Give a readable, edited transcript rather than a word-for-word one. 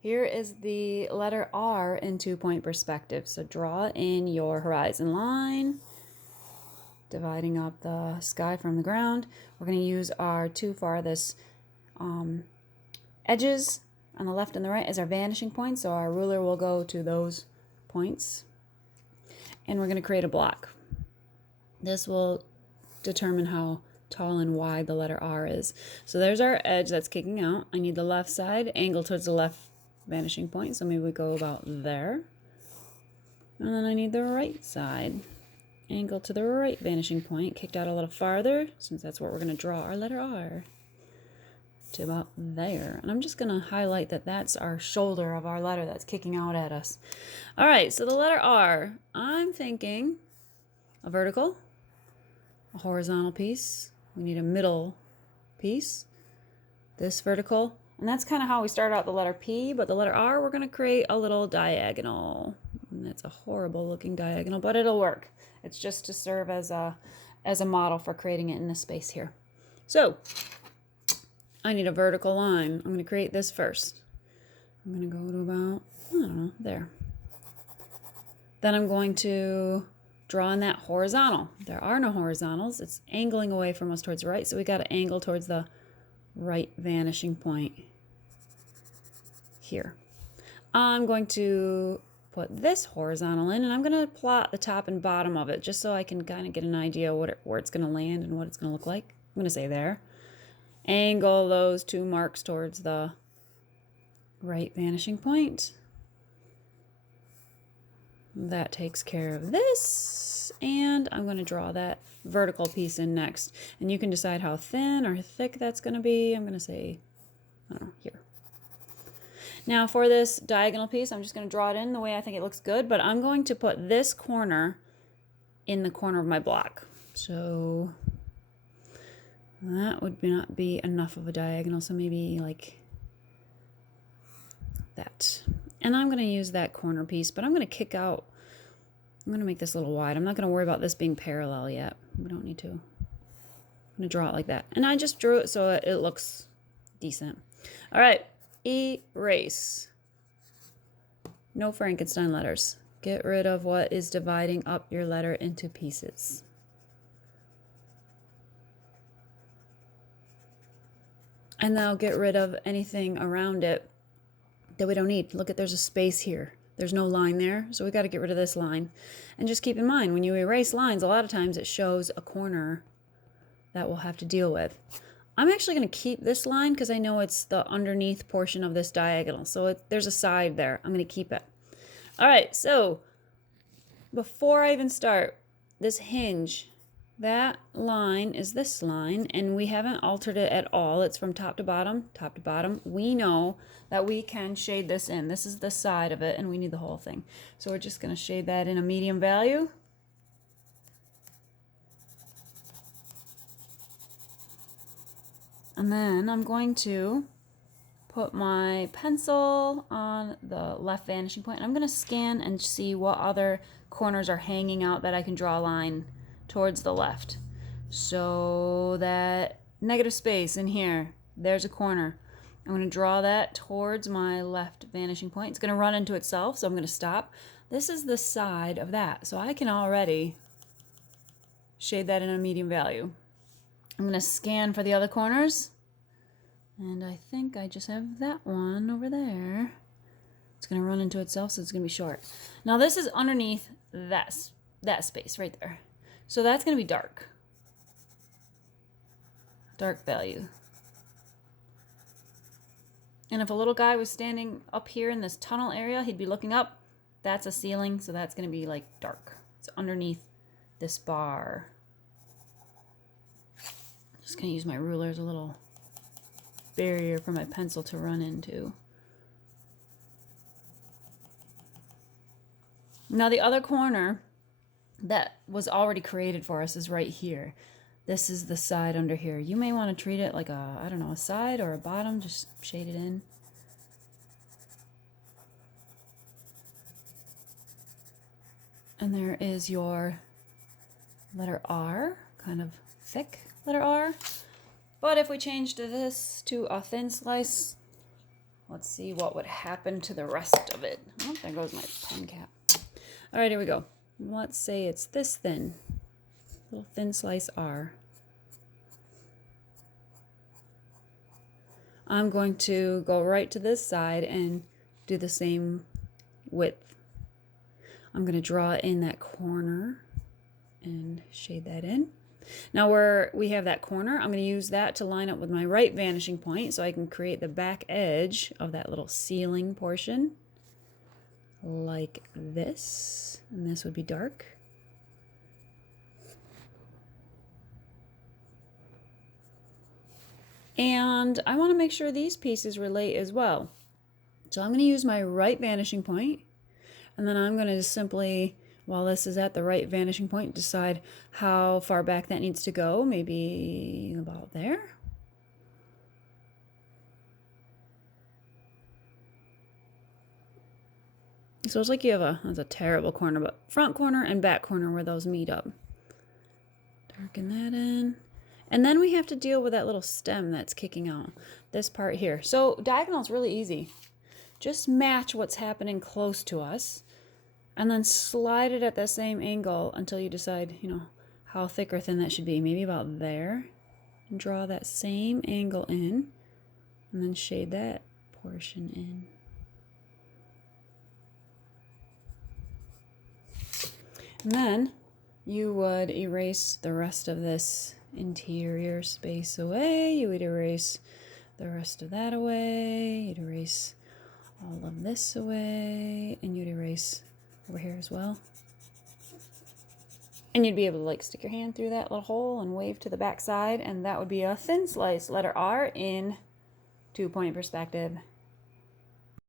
Here is the letter R in 2-point perspective. So draw in your horizon line, dividing up the sky from the ground. We're going to use our two farthest edges on the left and the right as our vanishing points. So our ruler will go to those points. And we're going to create a block. This will determine how tall and wide the letter R is. So there's our edge that's kicking out. I need the left side, angle towards the left vanishing point. So maybe we go about there. And then I need the right side, angle to the right vanishing point, kicked out a little farther, since that's where we're going to draw our letter R, to about there. And I'm just going to highlight that that's our shoulder of our letter that's kicking out at us. All right, so the letter R, I'm thinking a vertical, a horizontal piece. We need a middle piece, this vertical. And that's kind of how we start out the letter P, but the letter R, we're going to create a little diagonal. And that's a horrible looking diagonal, but it'll work. It's just to serve as a model for creating it in this space here. So I need a vertical line. I'm going to create this first. I'm going to go to about, I don't know, there. Then I'm going to draw in that horizontal. There are no horizontals. It's angling away from us towards the right, so we got to angle towards the right vanishing point here. I'm going to put this horizontal in, and I'm going to plot the top and bottom of it just so I can kind of get an idea where it's going to land and what it's going to look like. I'm going to say there. Angle those two marks towards the right vanishing point. That takes care of this, and I'm going to draw that vertical piece in next. And you can decide how thin or thick that's going to be. I'm going to say, I don't know, here. Now for this diagonal piece, I'm just going to draw it in the way I think it looks good, but I'm going to put this corner in the corner of my block. So that would not be enough of a diagonal, so maybe like that. And I'm going to use that corner piece, but I'm going to kick out, I'm going to make this a little wide. I'm not going to worry about this being parallel yet. We don't need to. I'm going to draw it like that. And I just drew it so it looks decent. All right, erase. No Frankenstein letters. Get rid of what is dividing up your letter into pieces. And now get rid of anything around it that we don't need. Look at, there's a space here. There's no line there, so we got to get rid of this line. And just keep in mind, when you erase lines, a lot of times it shows a corner that we'll have to deal with. I'm actually going to keep this line because I know it's the underneath portion of this diagonal. So there's a side there. I'm going to keep it. All right, so before I even start, this hinge, that line is this line, and we haven't altered it at all. It's from top to bottom, top to bottom. We know that we can shade this in. This is the side of it, and we need the whole thing. So we're just going to shade that in a medium value. And then I'm going to put my pencil on the left vanishing point. I'm going to scan and see what other corners are hanging out that I can draw a line towards the left. So that negative space in here, there's a corner. I'm going to draw that towards my left vanishing point. It's going to run into itself, so I'm going to stop. This is the side of that, so I can already shade that in a medium value. I'm going to scan for the other corners, and I think I just have that one over there. It's going to run into itself, so it's going to be short. Now this is underneath that space right there. So that's going to be dark. Dark value. And if a little guy was standing up here in this tunnel area, he'd be looking up. That's a ceiling, so that's going to be like dark. It's underneath this bar. Just going to use my ruler as a little barrier for my pencil to run into. Now the other corner that was already created for us is right here. This is the side under here. You may want to treat it like a, I don't know, a side or a bottom. Just shade it in. And there is your letter R, kind of thick letter R. But if we changed this to a thin slice, Let's see what would happen to the rest of it. Oh, there goes my pen cap. All right, here we go. Let's say it's this thin, little thin slice R. I'm going to go right to this side and do the same width. I'm going to draw in that corner and shade that in. Now where we have that corner, I'm going to use that to line up with my right vanishing point so I can create the back edge of that little ceiling portion like this. And this would be dark. And I want to make sure these pieces relate as well. So I'm going to use my right vanishing point, and then I'm going to just simply, while this is at the right vanishing point, decide how far back that needs to go, maybe about there. So it's like you have that's a terrible corner, but front corner and back corner where those meet up. Darken that in. And then we have to deal with that little stem that's kicking out, this part here. So diagonal is really easy. Just match what's happening close to us and then slide it at that same angle until you decide, how thick or thin that should be. Maybe about there. And draw that same angle in and then shade that portion in. And then you would erase the rest of this interior space away. You would erase the rest of that away. You'd erase all of this away, and you'd erase over here as well. And you'd be able to stick your hand through that little hole and wave to the back side, and that would be a thin slice letter R in 2-point perspective.